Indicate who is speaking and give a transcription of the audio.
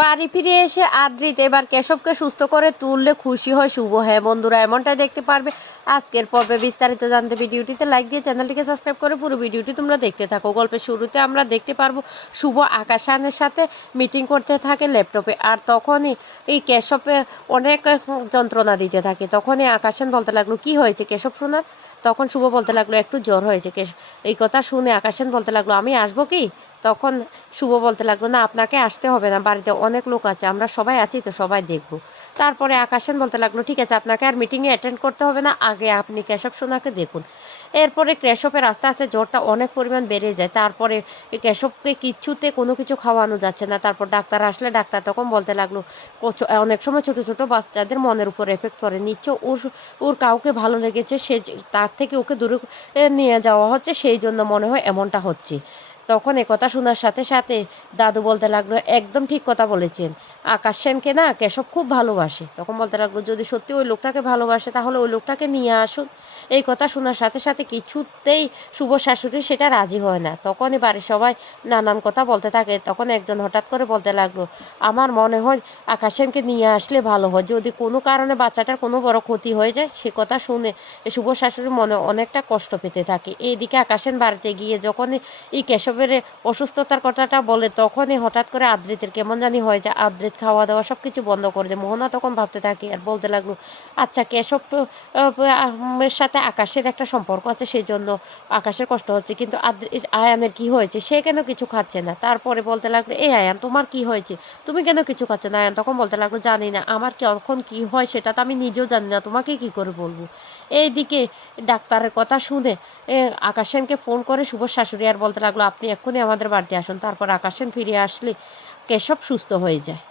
Speaker 1: বাড়ি ফিরে এসে আদ্রিত এবার কেশবকে সুস্থ করে তুললে খুশি হয় শুভ। হ্যাঁ বন্ধুরা, এমনটাই দেখতে পারবে। আজকের পর্বে বিস্তারিত জানতে ভিডিওটিতে লাইক দিয়ে চ্যানেলটিকে সাবস্ক্রাইব করে পুরো ভিডিওটি তোমরা দেখতে থাকো। গল্পের শুরুতে আমরা দেখতে পারব শুভ আকাশানের সাথে মিটিং করতে থাকে ল্যাপটপে আর তখনই এই কেশবে অনেক যন্ত্রণা দিতে থাকে। তখনই আকাশান বলতে লাগল, কি হয়েছে কেশব শোনার তখন শুভ বলতে লাগল, একটু জ্বর হয়েছে কেশ এই কথা শুনে আকাশান বলতে লাগল, আমি আসব কি? তখন শুভ বলতে লাগল, না, আপনাকে আসতে হবে না, বাড়িতে অনেক লোক আছে, আমরা সবাই আছি, তো সবাই দেখব। তারপরে আকাশান বলতে লাগল, ঠিক আছে, আপনাকে আর মিটিংয়ে অ্যাটেন্ড করতে হবে না, আগে আপনি কেশব সোনাকে দেখুন। এরপরে কেশবের আস্তে আস্তে জ্বরটা অনেক পরিমাণ বেড়ে যায়, তারপরে কেশবকে কিচ্ছুতে কোনো কিছু খাওয়ানো যাচ্ছে না, তারপর ডাক্তার আসলে ডাক্তার তখন বলতে লাগল অনেক সময় ছোট ছোট বাচ্চাদের মনের উপর এফেক্ট করে নিশ্চয় ওর ওর কাউকে ভালো লেগেছে, সে তার থেকে ওকে দূরে নিয়ে যাওয়া হচ্ছে, সেই জন্য মনে হয় এমনটা হচ্ছে। তখন কথা শোনার সাথে সাথে দাদু বলতে লাগল, একদম ঠিক কথা বলেছেন। আকাশ সেনকে না কেশব খুব ভালোবাসে তখন বলতে লাগল, যদি সত্যি ওই লোকটাকে ভালোবাসে, তাহলে ওই লোকটাকে নিয়ে আসুন এই কথা শোনার সাথে সাথে কিছুতেই শুভ শাশুড়ি সেটা রাজি হয় না। তখনই বাড়ির সবাই নানান কথা বলতে থাকে। তখন একজন হঠাৎ করে বলতে লাগল, আমার মনে হয় আকাশ সেনকে নিয়ে আসলে ভালো হয়। যদি কোনো কারণে বাচ্চাটার কোনো বড় ক্ষতি হয়ে যায়, সে কথা শুনে শুভ শাশুড়ির মনে অনেকটা কষ্ট পেতে থাকে। এইদিকে আকাশেন বাড়িতে গিয়ে যখনই এই কেশবের অসুস্থতার কথাটা বলে তখনই হঠাৎ করে আদ্রিতের কেমন জানি হয়ে যায়। আদ্রিত খাওয়া দাওয়া সব কিছু বন্ধ করে দেয়। মোহনা তখন ভাবতে থাকে আর বলতে লাগল আচ্ছা কেশব সাথে আকাশের একটা সম্পর্ক আছে সেই জন্য আকাশের কষ্ট হচ্ছে। কিন্তু আয়ানের কি হয়েছে? সে কেন কিছু খাচ্ছে না? তারপরে বলতে লাগল এই আয়ান তোমার কি হয়েছে? তুমি কেন কিছু খাচ্ছ না? আয়ান তখন বলতে লাগল জানি না আমার কখন কি হয় সেটা তো আমি নিজেও জানি না। তোমাকে কি করে বলব? এইদিকে ডাক্তারের কথা শুনে এ, আকাশ সেনকে ফোন করে শুভ শাশুড়ি আর বলতে লাগল আপনি এক্ষুনি আমাদের বাড়িতে আসুন তারপর আকাশেন ফিরে আসলে কেশব সুস্থ হয়ে যায়।